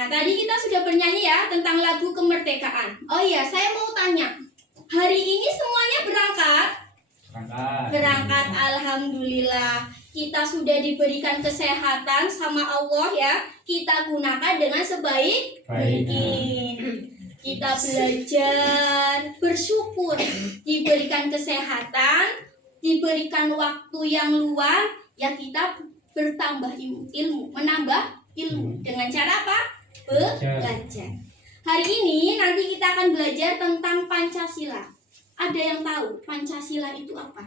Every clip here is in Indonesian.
Nah, tadi kita sudah bernyanyi ya tentang lagu kemerdekaan. Oh iya, saya mau tanya. Hari ini semuanya berangkat? Berangkat, alhamdulillah. Kita sudah diberikan kesehatan sama Allah ya. Kita gunakan dengan sebaik mungkin. Kita belajar, bersyukur, diberikan kesehatan, diberikan waktu yang luang, ya kita bertambah ilmu, menambah ilmu. Dengan cara apa? Belajar. Hari ini nanti kita akan belajar tentang Pancasila. Ada yang tahu Pancasila itu apa?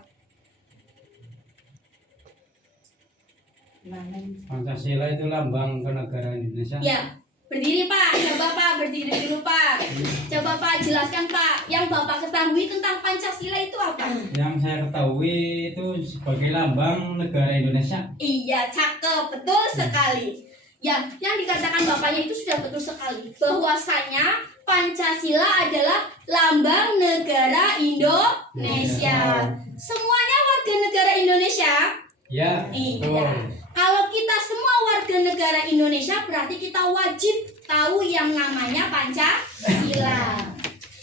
Pancasila itu lambang kenegaraan Indonesia. Ya, berdiri Pak. Coba Pak, berdiri dulu Pak. Coba Pak, jelaskan Pak. Yang Bapak ketahui tentang Pancasila itu apa? Yang saya ketahui itu sebagai lambang negara Indonesia. Iya, cakep, betul sekali. Ya, yang dikatakan Bapaknya itu sudah betul sekali. Bahwasanya Pancasila adalah lambang negara Indonesia. Semuanya warga negara Indonesia? Ya, Iya. betul. Kalau kita semua warga negara Indonesia, berarti kita wajib tahu yang namanya Pancasila.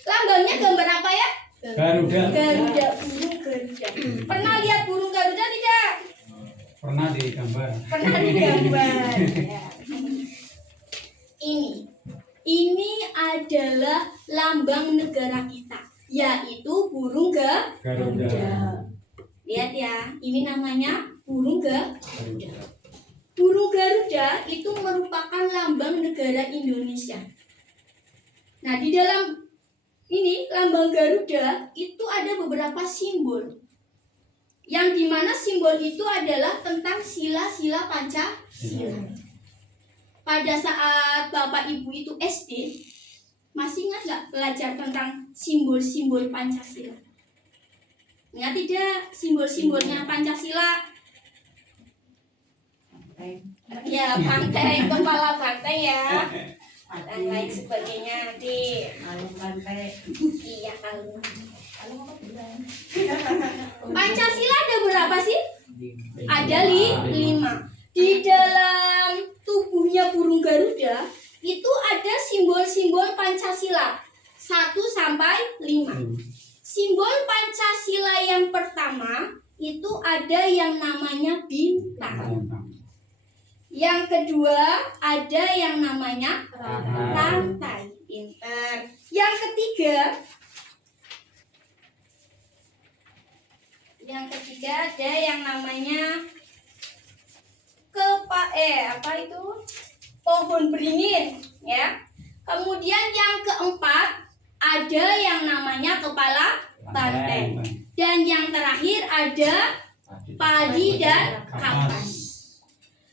Lambangnya gambar apa ya? Garuda. Garuda, burung Garuda. Pernah lihat burung Garuda tidak? Pernah digambar. Pernah digambar. Ya. Ini adalah lambang negara kita, yaitu burung Garuda. Lihat ya, ini namanya burung Garuda. Burung Garuda itu merupakan lambang negara Indonesia. Nah, di dalam ini lambang Garuda itu ada beberapa simbol. Yang dimana simbol itu adalah tentang sila-sila Pancasila. Pada saat Bapak Ibu itu SD, masih ingat nggak belajar tentang simbol-simbol Pancasila? Ingat tidak simbol-simbolnya Pancasila? Ya, banteng, kepala banteng ya, dan lain sebagainya nanti. Iya, kalung. Pancasila ada berapa sih? Ada 5. Di dalam tubuhnya burung Garuda itu ada simbol-simbol Pancasila 1 sampai 5. Simbol Pancasila yang pertama itu ada yang namanya bintang. Yang kedua ada yang namanya rantai. Pintar. Yang ketiga ada yang namanya pohon beringin ya. Kemudian yang keempat ada yang namanya kepala banteng. Dan yang terakhir ada padi dan kapas.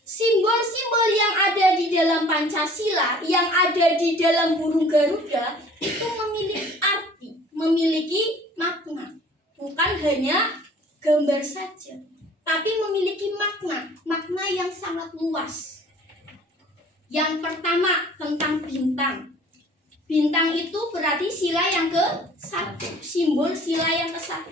Simbol-simbol yang ada di dalam Pancasila, yang ada di dalam burung Garuda itu memiliki arti, memiliki makna. Bukan hanya gambar saja, tapi memiliki makna yang sangat luas. Yang pertama tentang bintang. Bintang itu berarti sila yang ke-1, simbol sila yang ke-1.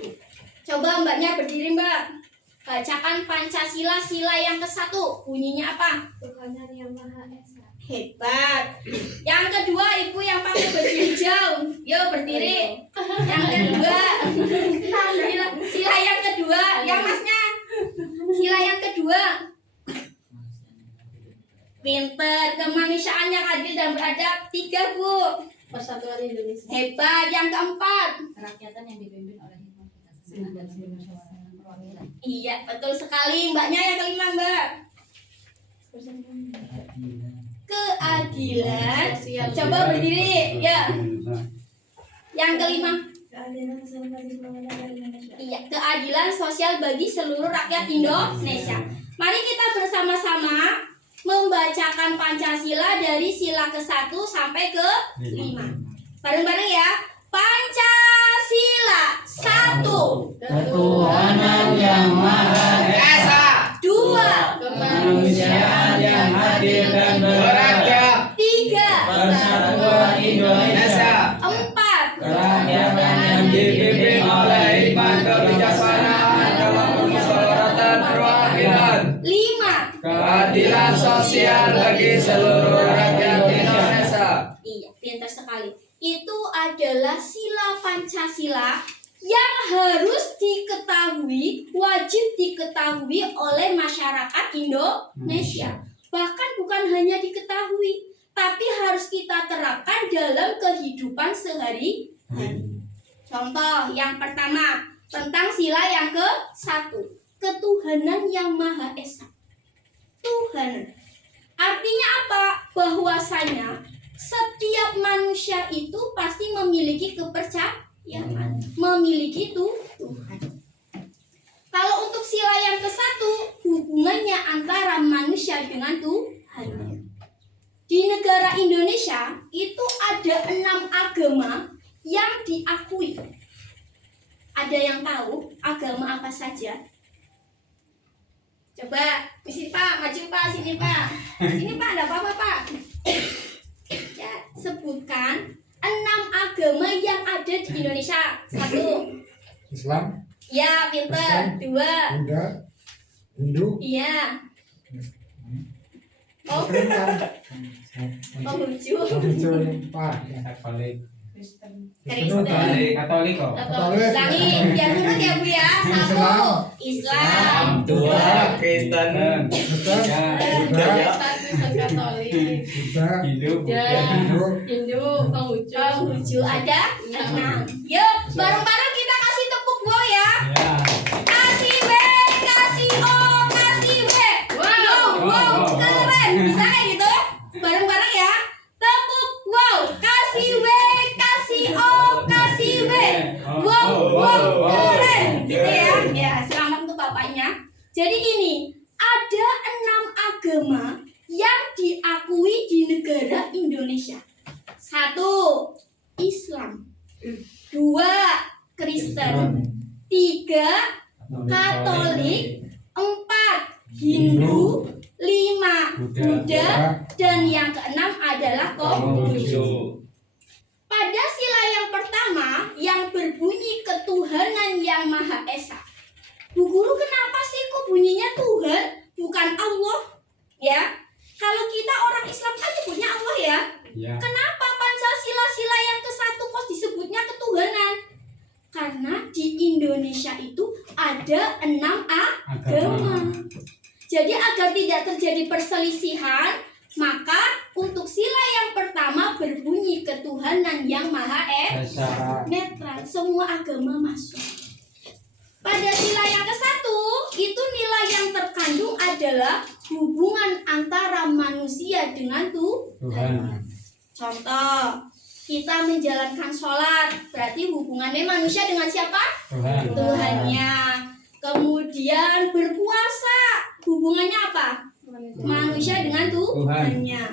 Coba mbaknya berdiri mbak, bacakan Pancasila sila yang ke-1, bunyinya apa? Tuhan yang Maha Esa. Hebat. Yang kedua ibu yang pakai baju hijau, yuk berdiri. Yang kedua, sila yang kedua, yang masnya, sila yang kedua. Pinter, kemanusiaan yang adil dan beradab. 3 bu. Persatuan Indonesia. Hebat. Yang keempat, Kerakyatan yang dipimpin oleh hikmat dan perwakilan. iya betul sekali. Mbaknya yang kelima mbak. Keadilan. Coba berdiri. Ya. Yang kelima. Keadilan sosial bagi seluruh rakyat Indonesia. Iya, keadilan sosial bagi seluruh rakyat Indonesia. Mari kita bersama-sama membacakan Pancasila dari sila ke-1 sampai ke-5. Bareng-bareng ya. Pancasila 1. Ketuhanan yang Maha Esa. 2. Kemanusiaan yang adil dan beradab. 3. Persatuan Indonesia. 4. Kerakyatan yang dipimpin oleh hikmat kebijaksanaan dalam permusyawaratan perwakilan. 5. Keadilan sosial bagi seluruh rakyat Indonesia. pintar sekali. Itu adalah sila Pancasila yang harus diketahui, wajib diketahui oleh masyarakat Indonesia. Bahkan bukan hanya diketahui, tapi harus kita terapkan dalam kehidupan sehari-hari. Contoh yang pertama, tentang sila yang ke-1, ketuhanan yang Maha Esa. Tuhan. Artinya apa? Bahwasanya setiap manusia itu pasti memiliki kepercayaan, memiliki Tuhan. Kalau untuk sila yang ke-1, hubungannya antara manusia dengan Tuhan. Di negara Indonesia itu ada 6 agama yang diakui. Ada yang tahu agama apa saja? Coba, sini Pak, maju Pak, sini Pak. Sini Pak, enggak apa-apa Pak. Ya, sebutkan 6 agama yang ada di Indonesia. 1. Islam, Ya, pinter. 2. Buddha, Hindu, Iya. Oh, Konghucu. Konghucu, Pak. Katolik. Kristen. Kristen. Katolik kok. Katolik. Ulangi, biar nurut ya Bu ya. 1. Islam. 2 Kristen, Buddha, Tiga. Kristen Katolik. Buddha, Hindu. Hindu, Hindu, Konghucu. Konghucu ada 6. Yuk, bareng-bareng kita kasih tepuk wow ya. Ya. Kasih W, kasih O, kasih W. Wow, wow, Wow. keren. Bisa kayak gitu? Bareng-bareng ya. Tepuk wow, kasih W, kasih O, kasih W. Wow, wow, keren. Gitu ya. Ya, selamat untuk bapaknya. Jadi gini, ada 6 agama yang diakui di negara Indonesia. 1. Islam. 2. Kristen. 3. Katolik. 4. Hindu. 5. Buddha. Dan yang keenam adalah Konghucu. Pada sila yang pertama yang berbunyi ketuhanan yang Maha Esa. Bu Guru, kenapa sih kok bunyinya Tuhan bukan Allah? Ya, kalau kita orang Islam kan nyebutnya Allah ya. Ya. Kenapa Pancasila-sila yang ke-1 kok disebutnya ketuhanan? Karena di Indonesia itu ada 6 agama. Jadi agar tidak terjadi perselisihan, maka untuk sila yang pertama berbunyi ketuhanan yang Maha Esa. Netral, semua agama masuk. Pada sila yang ke-1 itu nilai yang terkandung adalah hubungan antara manusia dengan Tuhan. Contoh, kita menjalankan sholat, berarti hubungannya manusia dengan siapa? Tuhan. Tuhannya. Kemudian berpuasa, hubungannya apa? Manusia dengan Tuhannya.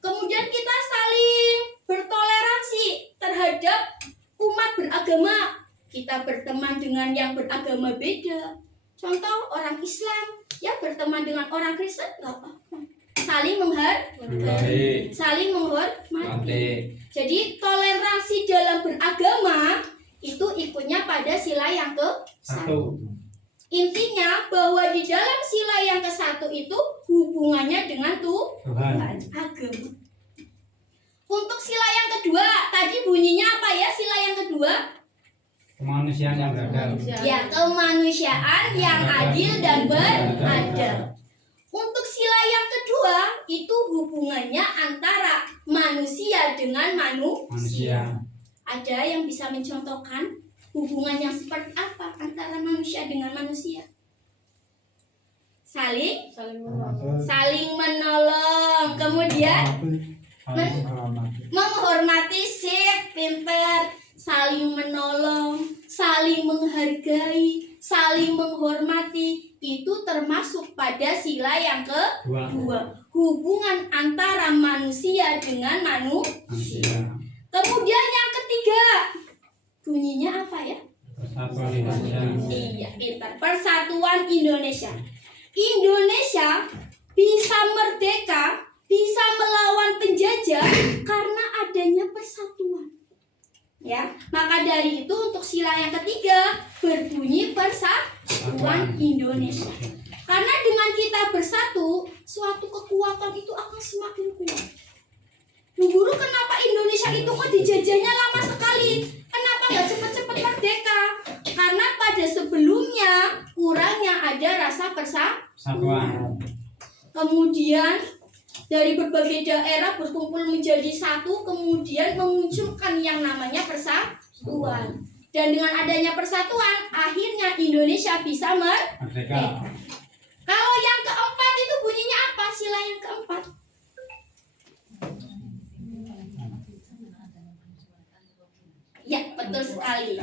Kemudian kita saling bertoleransi terhadap umat beragama. Kita berteman dengan yang beragama beda. Contoh orang Islam ya berteman dengan orang Kristen nggak apa-apa. Saling menghargai, saling menghormati. Jadi toleransi dalam beragama itu ikutnya pada sila yang ke-1. Intinya bahwa di dalam sila yang ke-1 itu hubungannya dengan Tuhan. agama. Untuk sila yang kedua, tadi bunyinya apa ya sila yang kedua? Kemanusiaan yang beradab. Ya, kemanusiaan yang adil dan beradab. Untuk sila yang kedua, itu hubungannya antara manusia dengan Manusia. Ada yang bisa mencontohkan hubungan yang seperti apa antara manusia dengan manusia? Saling menolong. Kemudian menghormati, sip, pinter. Saling menolong, saling menghargai, saling menghormati. Itu termasuk pada sila yang kedua. Hubungan antara manusia dengan manusia. Kemudian yang ketiga, bunyinya apa ya? Persatuan Indonesia. Iya, pintar. Persatuan Indonesia. Indonesia bisa merdeka, bisa melawan penjajah karena adanya persatuan. Ya, maka dari itu untuk sila yang ketiga berbunyi Persatuan Indonesia. Karena dengan kita bersatu, suatu kekuatan itu akan semakin kuat. Bu Guru, kenapa Indonesia Indonesia itu kok dijajahnya lama sekali? Kenapa nggak cepet-cepet merdeka? Karena pada sebelumnya kurangnya ada rasa Satuan. Kemudian dari berbagai daerah berkumpul menjadi satu, kemudian memunculkan yang namanya persatuan. Dan dengan adanya persatuan, akhirnya Indonesia bisa Merdeka. Kalau yang keempat itu bunyinya apa? Sila yang keempat. Ya, betul sekali.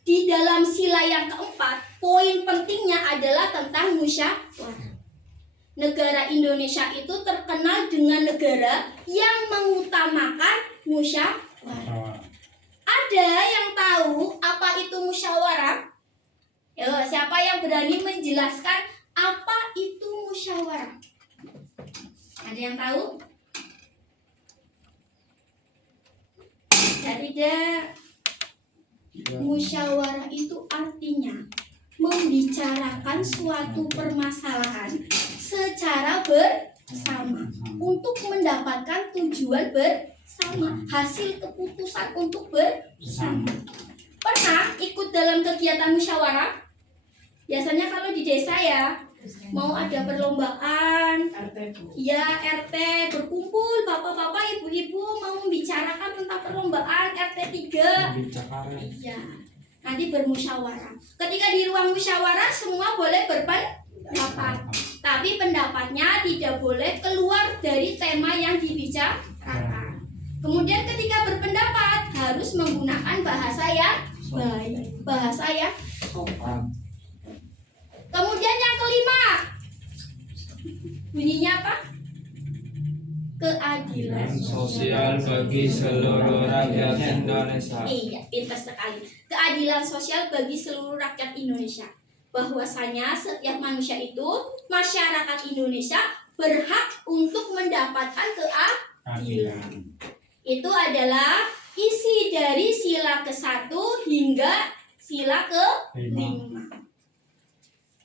Di dalam sila yang keempat, poin pentingnya adalah tentang musyawarah. Negara Indonesia itu terkenal dengan negara yang mengutamakan musyawarah. Ada yang tahu apa itu musyawarah? Yo, siapa yang berani menjelaskan apa itu musyawarah? Ada yang tahu? Tidak. Musyawarah itu artinya membicarakan suatu permasalahan secara bersama untuk mendapatkan tujuan bersama, hasil keputusan untuk bersama. Pernah ikut dalam kegiatan musyawarah? Biasanya kalau di desa ya, mau ada perlombaan, ya RT berkumpul, bapak-bapak, ibu-ibu mau membicarakan tentang perlombaan RT 3. Iya, nanti bermusyawarah. Ketika di ruang musyawarah semua boleh berpendapat, tapi pendapatnya tidak boleh keluar dari tema yang dibicarakan. Kemudian ketika berpendapat harus menggunakan bahasa yang baik, bahasa yang sopan. Kemudian yang kelima, bunyinya apa? Keadilan Sosial bagi seluruh rakyat Indonesia. Iya, pintar sekali. Keadilan sosial bagi seluruh rakyat Indonesia. Bahwasanya setiap manusia itu, masyarakat Indonesia berhak untuk mendapatkan keadilan. Itu adalah isi dari sila ke-1 hingga sila ke-5.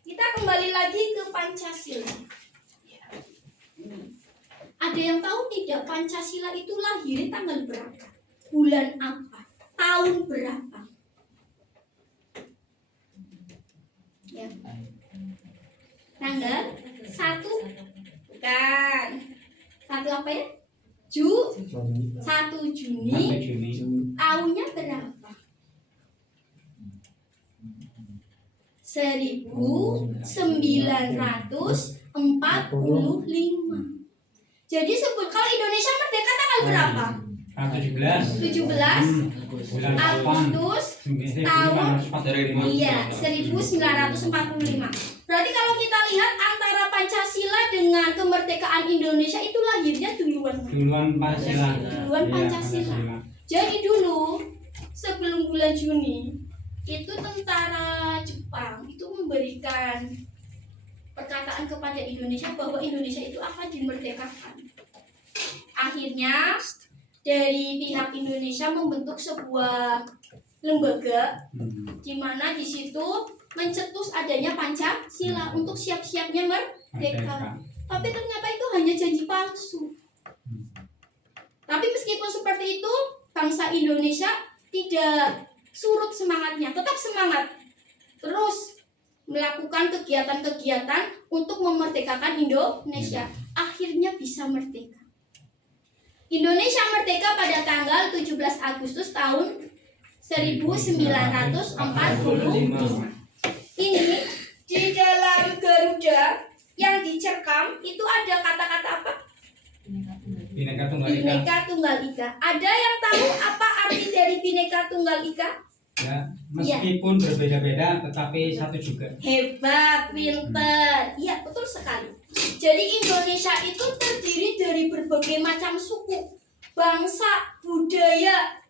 Kita kembali lagi ke Pancasila. Ada yang tahu tidak Pancasila itu lahirnya tanggal berapa? Bulan apa? Tahun berapa? Ya. Tanggal 1? Bukan. 1 apa ya? 1 Juni. Tahunnya berapa? 1945. Jadi kalau Indonesia merdeka tanggal berapa? 17 bulan Agustus tahun 1945. Berarti kalau kita lihat antara Pancasila dengan kemerdekaan Indonesia itu lahirnya duluan Pancasila. Pancasila. Jadi dulu sebelum bulan Juni itu tentara Jepang itu memberikan perkataan kepada Indonesia bahwa Indonesia itu akan dimerdekakan. Akhirnya dari pihak Indonesia membentuk sebuah lembaga di mana di situ mencetus adanya Pancasila untuk siap-siapnya merdeka. Tapi ternyata itu hanya janji palsu. Tapi meskipun seperti itu, bangsa Indonesia tidak surut semangatnya, tetap semangat. Terus melakukan kegiatan-kegiatan untuk memerdekakan Indonesia. Akhirnya bisa merdeka. Indonesia merdeka pada tanggal 17 Agustus tahun 1945. Ini di dalam Garuda yang dicerkam itu ada kata-kata apa? Bhinneka Tunggal Ika. Bhinneka Tunggal Ika. Ada yang tahu apa arti dari Bhinneka Tunggal Ika? Ya, meskipun berbeda-beda tetapi satu juga. Hebat, pinter. Iya, betul sekali. Jadi Indonesia itu terdiri dari berbagai macam suku, bangsa, budaya.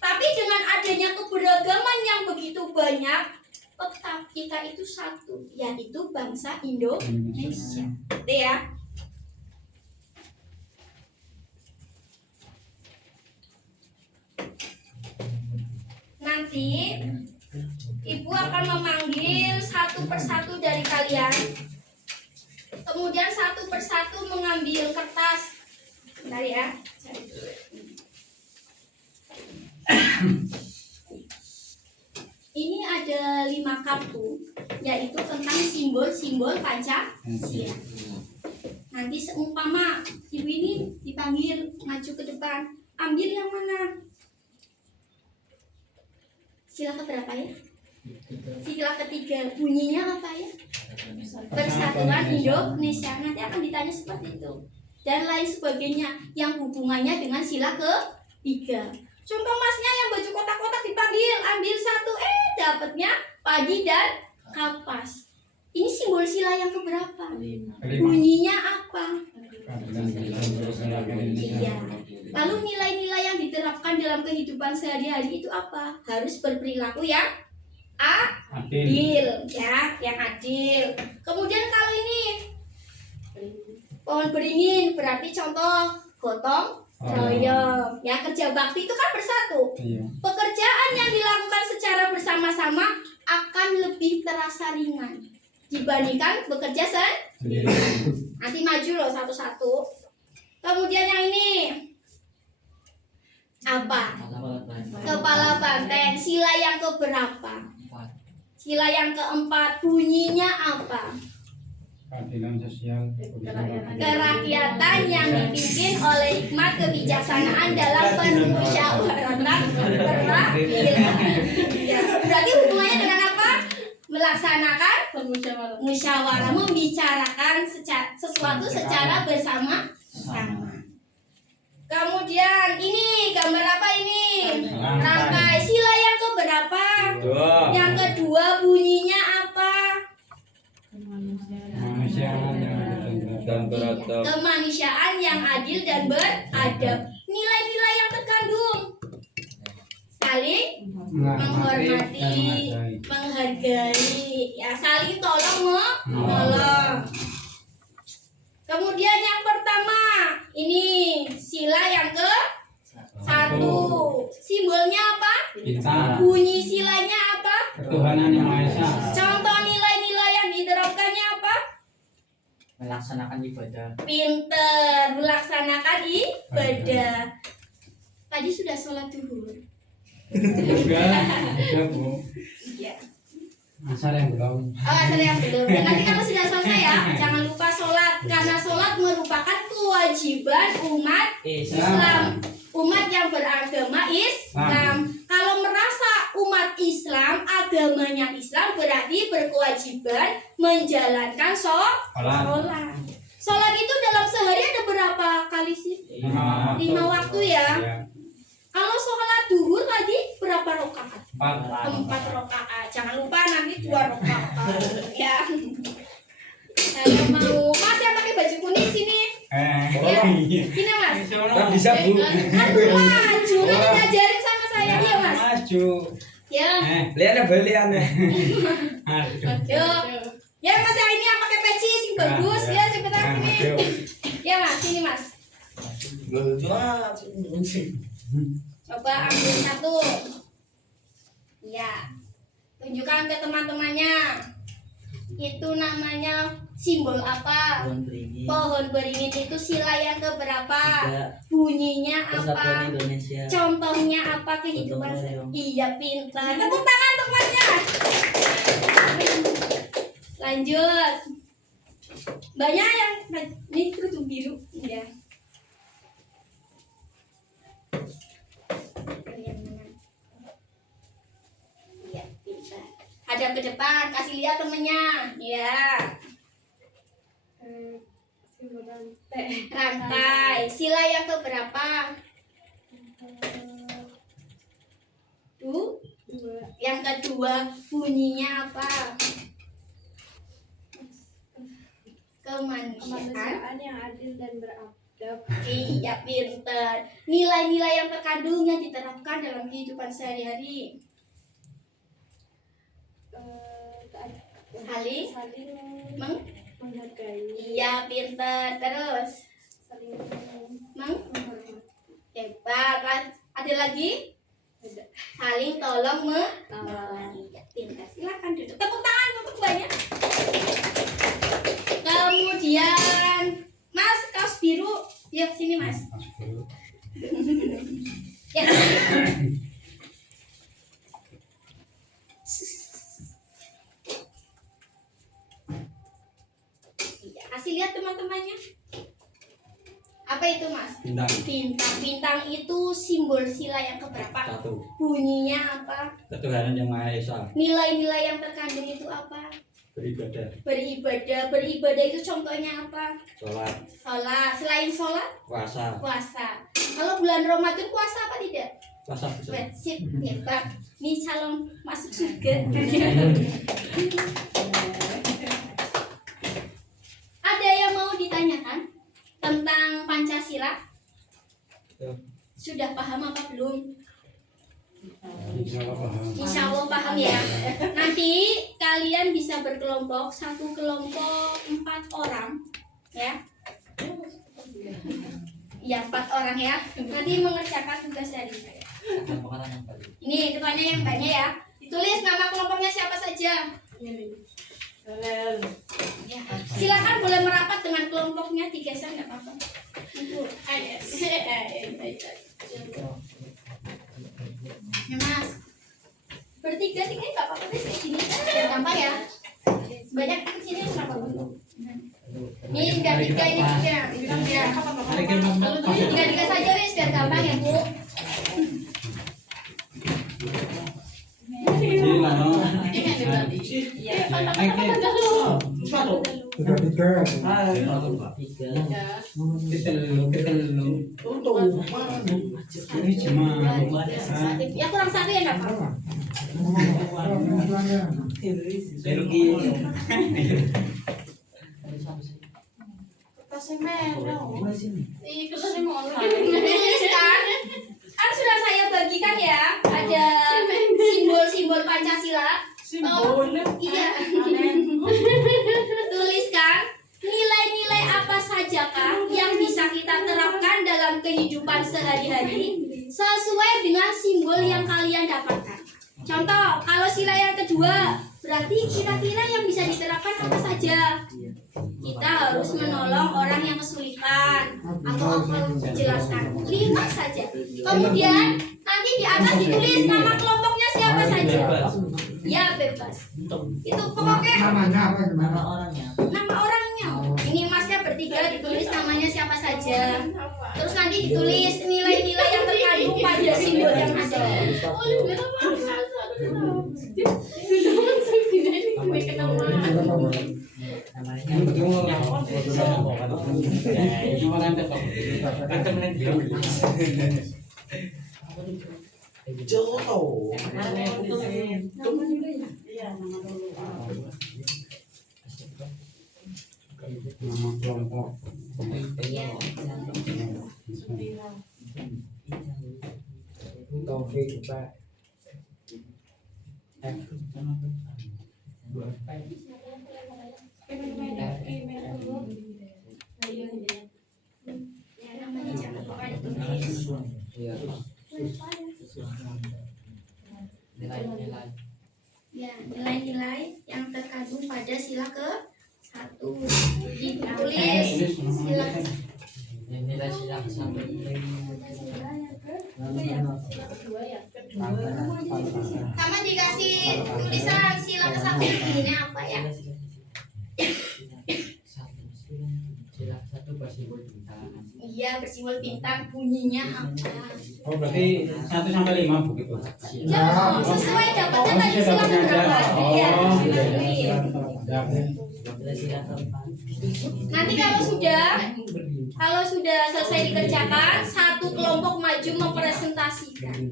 Tapi dengan adanya keberagaman yang begitu banyak, tetap kita itu satu, yaitu bangsa Indonesia. Gitu ya. Nanti Ibu akan memanggil satu persatu dari kalian. Kemudian satu persatu mengambil kertas. Bentar ya. Ini ada 5 kartu, yaitu tentang simbol-simbol Pancasila. Nanti seumpama ibu ini dipanggil maju ke depan, ambil yang mana? Sila keberapa ya? Sila ketiga, bunyinya apa ya? Persatuan Indonesia. Nanti akan ditanya seperti itu dan lain sebagainya yang hubungannya dengan sila ketiga. Contoh masnya yang baju kotak-kotak dipanggil ambil satu, dapatnya padi dan kapas. Ini simbol sila yang keberapa? Bunyinya apa? Iya. Lalu nilai-nilai yang diterapkan dalam kehidupan sehari-hari itu apa? Harus berperilaku yang adil, ya, yang adil. Kemudian kalau ini pohon beringin berarti contoh gotong royong, ya, kerja bakti itu kan bersatu. Iya. Pekerjaan yang dilakukan secara bersama-sama akan lebih terasa ringan dibandingkan bekerja Sendiri. Nanti maju loh satu-satu. Kemudian yang ini apa? Kepala banteng. Sila yang keberapa? Sila yang keempat. Bunyinya apa? Keadilan sosial. Kerakyatan yang dipimpin oleh hikmat kebijaksanaan dalam permusyawaratan perwakilan. Ya, berarti hubungannya dengan apa? Melaksanakan musyawarah, membicarakan sesuatu secara bersama-sama. Kemudian ini gambar apa ini? Rangkai. Sila yang keberapa? Yang kedua, bunyinya apa? Kemanusiaan yang adil Dan beradab. Kemanusiaan yang adil dan beradab. Nilai-nilai yang terkandung: saling menghormati, menghargai, ya, saling menolong. Kemudian yang pertama, ini sila yang ke-1. Simbolnya apa? Kita. Bunyi silanya apa? Ketuhanan yang Maha Esa. Contoh nilai-nilai yang diterapkannya apa? Melaksanakan ibadah. Pinter, melaksanakan ibadah. Tadi sudah sholat duhur. Juga Bu. Ya. Asal yang belum. Oh, asal yang belum. Nanti kalau sudah selesai ya, jangan lupa sholat. Karena sholat merupakan kewajiban umat Islam. Umat yang beragama Islam. Kalau merasa umat Islam, agamanya Islam, berarti berkewajiban menjalankan sholat. Sholat itu dalam sehari ada berapa kali sih? 5 waktu ya. Kalau sholat duhur tadi berapa rakaat? 4 rakaat. Jangan lupa nanti 2 rakaat. Ya. Saya mau Mas yang pakai baju kuning sini. Ya. Sini Mas. Tak bisa Bu. Aduh maju. Nanti diajarin sama saya ya Mas. Maju. Ya. Lihat beliannya. Yuk. Ya Mas yang ini yang pakai peci sing bagus ya sebentar ini. Ya Mas, sini Mas. Coba ambil satu. Ya. Tunjukkan ke teman-temannya. Itu namanya simbol apa? Pohon beringin. Pohon beringin itu sila yang keberapa? 3. Bunyinya Persatuan apa? Indonesia. Contohnya apa kehidupan? Gotong royong. Iya, pintar. Tepuk tangan untuk Masnya. Lanjut. Banyak yang ini kerudung biru, ya. Iya, pintar. Hadap ke depan, kasih lihat temennya. Ya. Rantai. Sila yang keberapa? Yang kedua, bunyinya apa? Kemanusiaan yang adil dan beradab. Iya, pintar. Nilai-nilai yang terkandung yang diterapkan dalam kehidupan sehari-hari. Saling Menghargai. Iya, pintar. Terus Saling menghormati. Hebat. Ada lagi? Saling tolong menolong. Iya, pintar. Silakan duduk. Tepuk tangan untuk banyak. Kemudian Mas, kaos biru. Ya, sini Mas. Ya. Apa itu Mas? Bintang. Bintang. Bintang itu simbol sila yang keberapa? 1. Bunyinya apa? Ketuhanan yang Maha Esa. Nilai-nilai yang terkandung itu apa? Beribadah. Beribadah. Beribadah itu contohnya apa? Sholat. Sholat. Selain sholat, Puasa. puasa. Kalau bulan Ramadan puasa apa tidak? Puasa bisa. Wet, sip, hebat. Nih calon masuk surga. Ada yang mau ditanyakan tentang Pancasila? Ya. Sudah paham apa belum? Insya Allah paham. Insya Allah paham ya. Nanti kalian bisa berkelompok, satu kelompok 4 orang, ya. Ya 4 orang ya. Nanti mengerjakan tugas dari saya. Ini ketuanya yang banyak ya. Ditulis nama kelompoknya siapa saja. Ya. Silakan boleh merapat dengan kelompoknya, digeser nggak apa-apa. Ya Mas, bertiga-tiga nggak apa-apa deh kayak gini kan gampang ya. Banyak di sini nggak apa-apa. Ini tiga ini tiga, ya. Tiga saja wes biar gampang ya Bu. Gila, no. Tiga. Ini cuma Ya kurang satu ya nggak apa-apa. Tuliskan. Kan sudah saya bagikan ya. Ada simbol-simbol Pancasila. Iya. Tuliskan nilai-nilai apa sajakah yang bisa kita terapkan dalam kehidupan sehari-hari sesuai dengan simbol yang kalian dapatkan. Contoh, kalau sila yang kedua, berarti kira-kira yang bisa diterapkan apa saja? Kita harus menolong orang yang kesulitan atau aku jelaskan 5 saja. Kemudian nanti di atas ditulis nama kelompoknya siapa saja. Ya bebas. Itu pokoknya Namanya apa gimana? nama orangnya. Ini masnya bertiga ditulis namanya siapa saja. Terus nanti ditulis nilai-nilai yang terkandung pada simbol yang ada. nama kelompok. Taufik Pak. Ya, namanya jangan lupa ditulis. Nilai-nilai. Ya, nilai-nilai yang terkandung pada sila ke-1 ditulis sila Nilai sila ke-1. sama dikasih tulisan sila ke-1 ini apa ya? Sila ke-1 bersimbol bintang. Iya, bersimbol bintang, bunyinya apa? Oh berarti 1 sampai 5 begitu. Ya, sesuai dapatnya tadi sila keberapa? Iya. Iya. Nilai sila ke-4. Nanti kalau sudah selesai dikerjakan, satu kelompok maju mempresentasikan.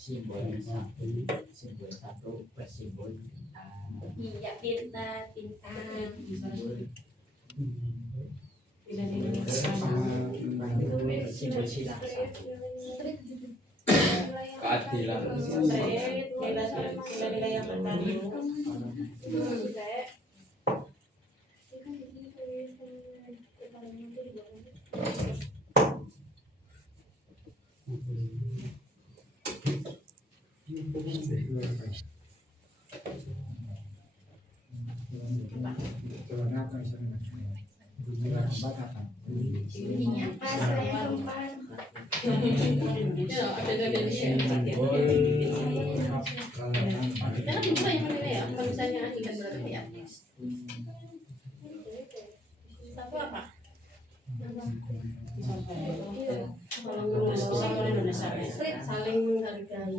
Simbol 1 bersimbol bintang. Iya, bintang. Simbol sila ke-1. Keadilan. Bunyinya apa? Saya keempat. Saling menghargai.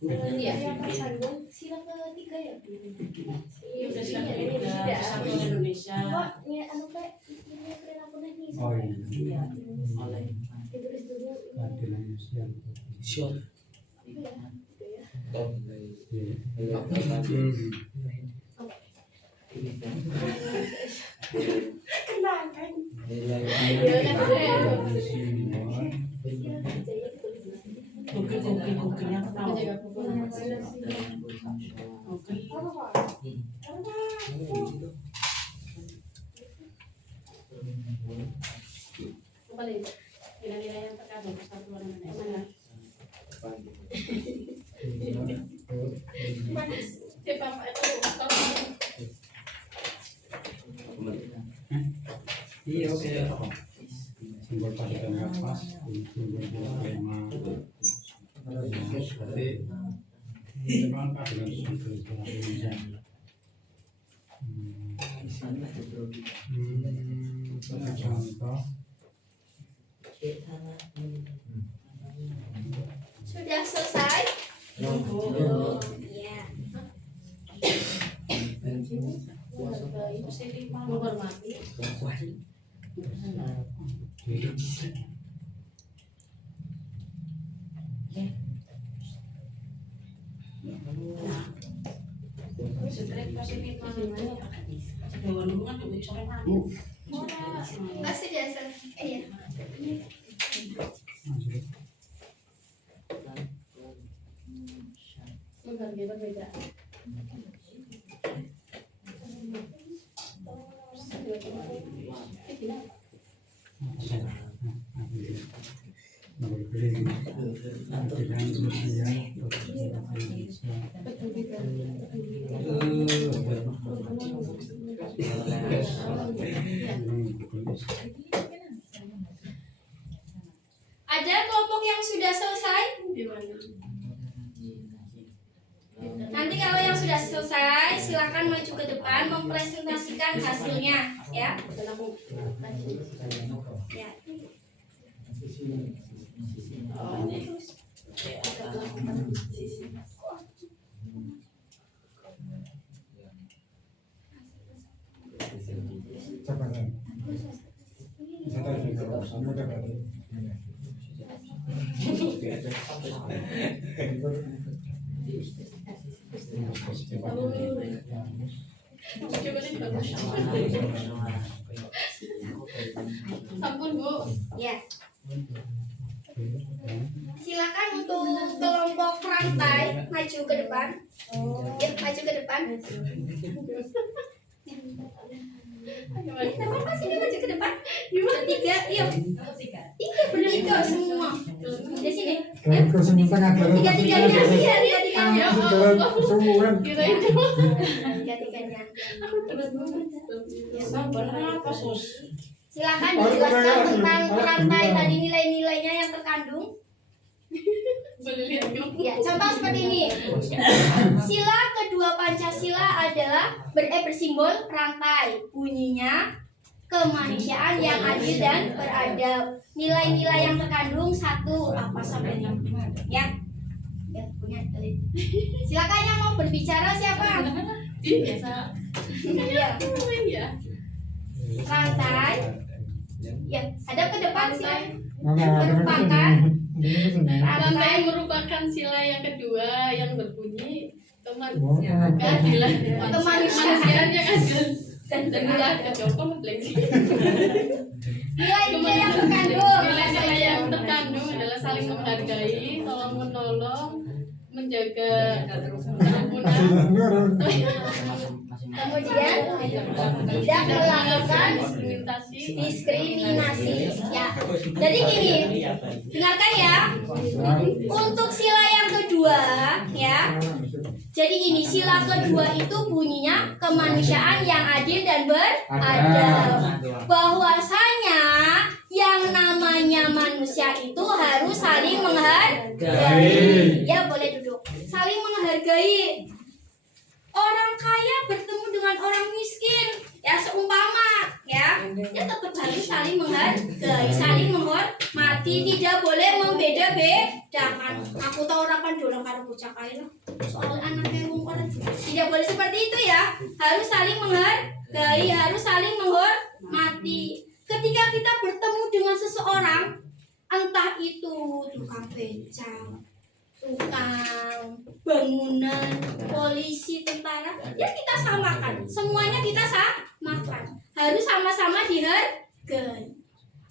Iya. Sila ketiga ya. Iya udah Persatuan Indonesia. Ya anu kayak ini keren aku nih. Oh iya. Oleh Ditulis dulu. Keadilan sosial. Sure. Tom. Iya. Kenal kan? Nilai Koki-kokinya ketawa. Apa nih? Nilai-nilai yang terkandung persatuan Indonesia. Bapak itu Iya oke. Simbol pasukan kapas, simbol tema. Berarti memang keadilan sosial Indonesia. Satu contoh. Sudah selesai? Iya. menghormati. Masih biasa. Iya. Menghargai perbedaan. Ada kelompok yang sudah selesai? Di mana? Nanti kalau yang sudah selesai, silakan maju ke depan mempresentasikan hasilnya, ya. Ya. Sampun Bu. Ya. Silakan untuk kelompok rantai maju ke depan. Ya, maju ke depan. Kenapa sih dia maju ke depan? Bertiga, iya. Iya, bertiga semua. Di sini. Tiga-tiganya, iya, tiga-tiganya. Tiga-tiganya. Silakan dijelaskan tentang rantai tadi nilai-nilainya yang terkandung. Ya, contoh seperti ini. Sila kedua Pancasila adalah bersimbol rantai. Bunyinya kemanusiaan yang adil dan beradab. Nilai-nilai yang terkandung satu apa sampai enam. Ya. Ya, punya. Silakan yang mau berbicara siapa? Biasa. Ya. Rantai. Ya, hadap ke depan silakan. Merupakan Rantai merupakan sila yang kedua yang berbunyi keadilan kemanusiaan yang adil dan beradab. nilai-nilai yang terkandung. Nilai-nilai yang terkandung adalah saling menghargai, tolong menolong, menjaga kerukunan, Kemudian tidak melakukan diskriminasi. Ya. Jadi gini, dengarkan ya. Untuk sila yang kedua, ya. Jadi gini, sila kedua itu bunyinya kemanusiaan yang adil dan beradab. Bahwasanya yang namanya manusia itu harus saling menghargai. Ya, boleh duduk. Saling menghargai. saling menghargai, saling menghormati, tidak boleh membeda-bedakan. Aku tahu orang dorong karo bocah kae lho. Soal anaknya wong ora tidak boleh seperti itu ya. Harus saling menghargai, harus saling menghormati. Ketika kita bertemu dengan seseorang, entah itu tukang becak, tukang bangunan, polisi, tentara, ya kita samakan. Semuanya kita samakan. Harus sama-sama dihargai.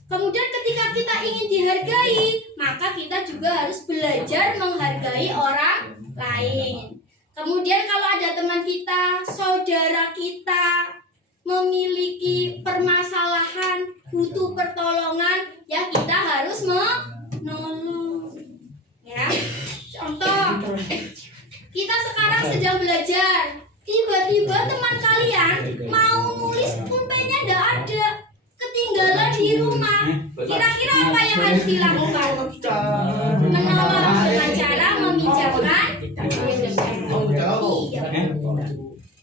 Kemudian ketika kita ingin dihargai, maka kita juga harus belajar menghargai orang lain. Kemudian kalau ada teman kita, saudara kita memiliki permasalahan, butuh pertolongan, ya kita harus menolong. Ya. Contoh, kita sekarang sedang belajar, tiba-tiba teman kalian mau nulis pulpennya enggak ada, ketinggalan di rumah. Kira-kira apa yang harus dilakukan? Menolong dengan cara meminjamkan. Iya.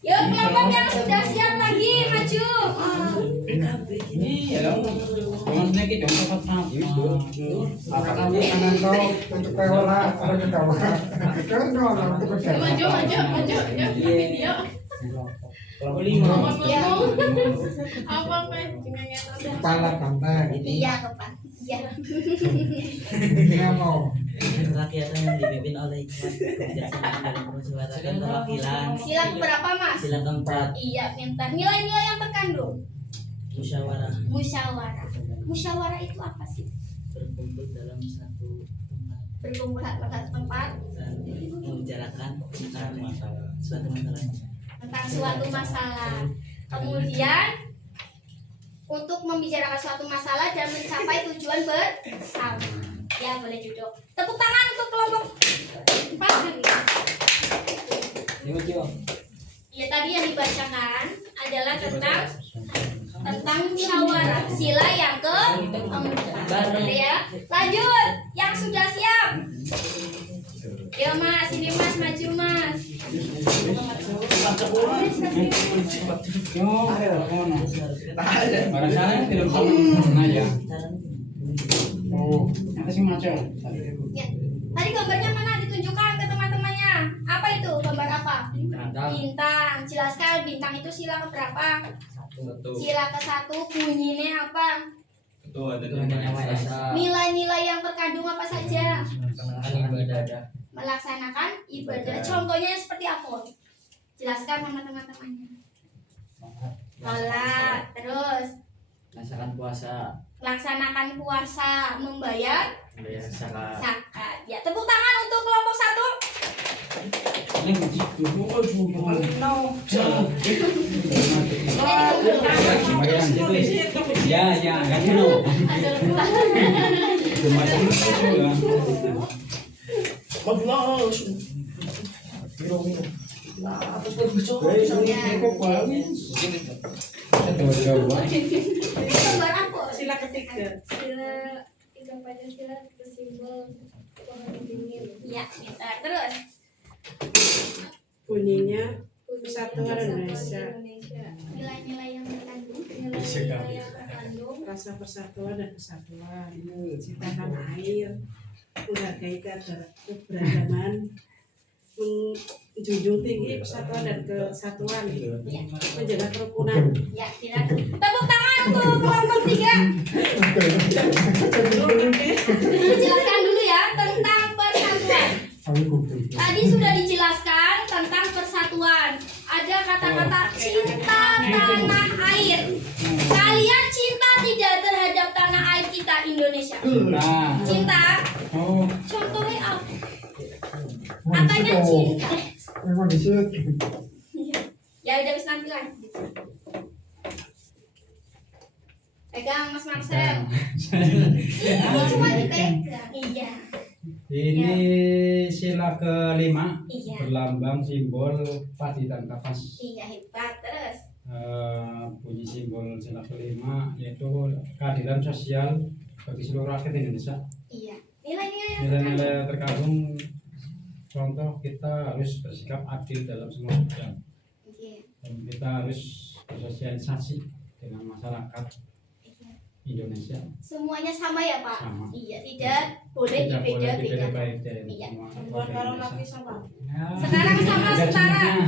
Yuk kelompok yang sudah siap lagi maju. Iya dong. Maksudnya kita contoh apa? Kanan kau untuk peora, ada ketawa. Kan orang untuk ketawa. Maju. Ya, video. Kalau 5. Ya. Apa pengennya Kepala pantai. Iya kepak. Iya. Dia mau. Kegiatan yang dipimpin oleh kebijaksanaan dalam menyuarakan perwakilan. Sila berapa Mas? Sila keempat, Iya, minta nilai-nilai yang terkandung. musyawarah, Musyawarah. Musyawarah itu apa sih? berkumpul dalam satu tempat Berkumpul pada satu tempat dan membicarakan tentang suatu masalah. tentang suatu masalah. Kemudian untuk membicarakan suatu masalah dan mencapai tujuan bersama. Ya, boleh duduk. Tepuk tangan untuk kelompok 4. Ya, tadi yang dibacakan adalah tentang musyawarah. Sila yang ke-4. Ya. Lanjut, yang sudah siap. Ya Mas, ini Mas maju Mas. Barang salah tidak sama aja. Oh, Apa sih macam? Ya. Tadi gambarnya mana ditunjukkan ke teman-temannya? Apa itu? Gambar apa? Bintang. Jelaskan bintang itu sila ke berapa? Sila ke-1, bunyinya apa? Nilai-nilai yang terkandung apa saja? Melaksanakan ibadah. Contohnya seperti apa? Jelaskan sama teman-temannya. Sholat, terus Melaksanakan puasa, laksanakan puasa, membayar membayar zakat. zakat. Ya, tepuk tangan untuk kelompok 1. Ini ya, kan dulu. Ini gambar apa? Sila ketiga. Sila tiga Pancasila bersimbol pohon dingin. Ya, pintar. Terus Bunyinya Persatuan Indonesia. nilai-nilai yang terkandung, nilai-nilai yang terkandung. Rasa persatuan dan kesatuan. Cinta tanah air. Menghargai keberagaman. Menjunjung tinggi persatuan dan kesatuan. Menjaga kerukunan. Ya, tidak. Tepuk tangan untuk kelompok 3. Dijelaskan dulu ya tentang persatuan. Tadi sudah dijelaskan tentang persatuan. Ada kata-kata cinta tanah air. Kalian cinta tidak terhadap tanah air kita Indonesia? Nah, Cinta. oh, Contohnya apa? Apanya cinta? memang di situ. Ya udah bisa tampilan. Pegang Mas Marcel. Ini cuma dipegang. Iya. ini sila ke-5 Iya. berlambang simbol padi dan kapas. Iya, hebat. Terus Bunyi simbol sila ke-5 yaitu keadilan sosial bagi seluruh rakyat Indonesia. iya. Nilai-nilai yang Nilai-nilai yang terkandung, contoh kita harus bersikap adil dalam semua bidang. Iya. Dan kita harus bersosialisasi dengan masyarakat. Iya. Indonesia Semuanya sama ya Pak? sama. Iya, tidak boleh Tidak boleh dibeda-bedakan. dibeda-bedakan. Iya. Semua Perempuan warga kalau Indonesia. laki sama. Ya, Sekarang sama ada setara. cinta.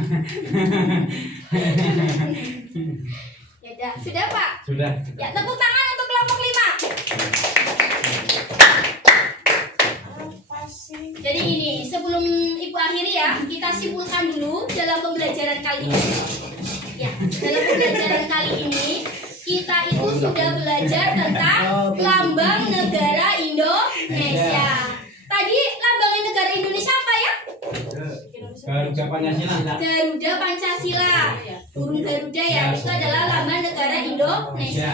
Ya udah, sudah Pak? Sudah. Ya, tepuk tangan untuk kelompok 5. Apa sih? Jadi ini, sebelum Ibu akhiri ya, kita simpulkan dulu dalam pembelajaran kali ini. Ya, dalam pembelajaran kali ini kita itu sudah belajar tentang lambang negara Indonesia. Tadi lambang negara Indonesia apa ya? Garuda Pancasila. Garuda Pancasila. Burung Garuda ya, itu adalah lambang negara Indonesia.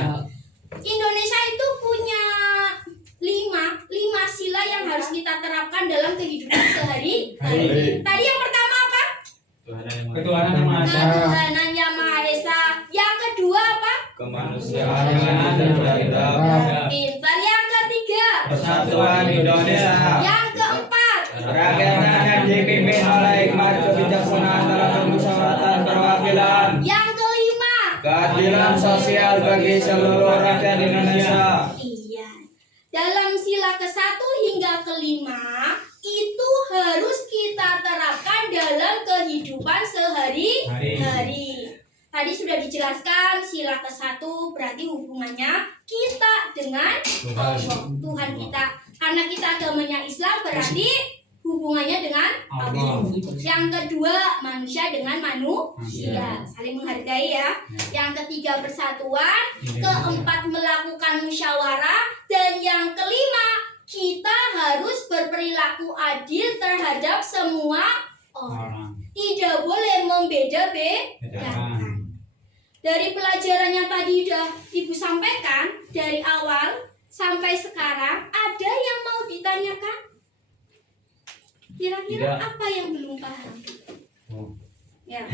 Indonesia itu punya lima sila yang harus kita terapkan dalam kehidupan sehari-hari. Tadi yang pertama apa? Ketuhanan Yang Maha Esa. Ketuhanan Yang Maha Esa. Yang kedua apa? Kemanusiaan dan beradab. Pintar. Yang ketiga. Persatuan Indonesia. Yang keempat. Rakyat yang dipimpin oleh hikmat kebijaksanaan dalam permusyawaratan perwakilan. Yang kelima. Keadilan sosial bagi seluruh rakyat Indonesia. Iya. Dalam sila ke-1 hingga ke-5 itu harus kita terapkan dalam kehidupan sehari-hari. Tadi sudah dijelaskan sila ke-1 berarti hubungannya kita dengan Allah, Tuhan kita. Karena kita agamanya Islam berarti hubungannya dengan Allah. Yang kedua manusia dengan manusia, saling menghargai ya. Yang ketiga persatuan, keempat melakukan musyawarah, dan yang kelima kita harus berperilaku adil terhadap semua orang. Tidak boleh membeda-bedakan. Dari pelajaran yang tadi udah Ibu sampaikan dari awal sampai sekarang, ada yang mau ditanyakan? Kira-kira Tidak. apa yang belum paham? Ya.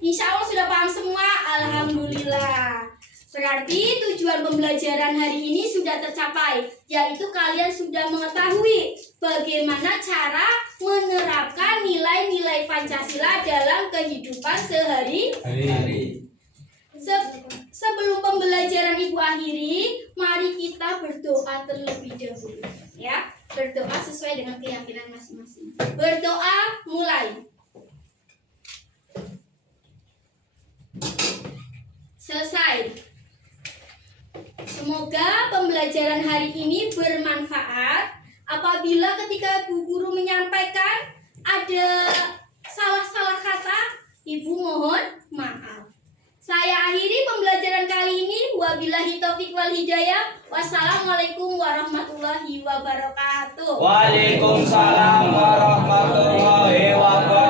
Insya Allah sudah paham semua. Alhamdulillah. Berarti tujuan pembelajaran hari ini sudah tercapai, yaitu kalian sudah mengetahui bagaimana cara menerapkan nilai-nilai Pancasila dalam kehidupan sehari-hari. Sebelum pembelajaran Ibu akhiri, mari kita berdoa terlebih dahulu. Ya, berdoa sesuai dengan keyakinan masing-masing. Berdoa mulai. Selesai. Semoga pembelajaran hari ini bermanfaat. Apabila ketika Bu Guru menyampaikan ada salah-salah kata, Ibu mohon maaf. Saya akhiri pembelajaran kali ini. Wabillahi taufiq wal hidayah. Wassalamualaikum warahmatullahi wabarakatuh. Waalaikumsalam warahmatullahi wabarakatuh.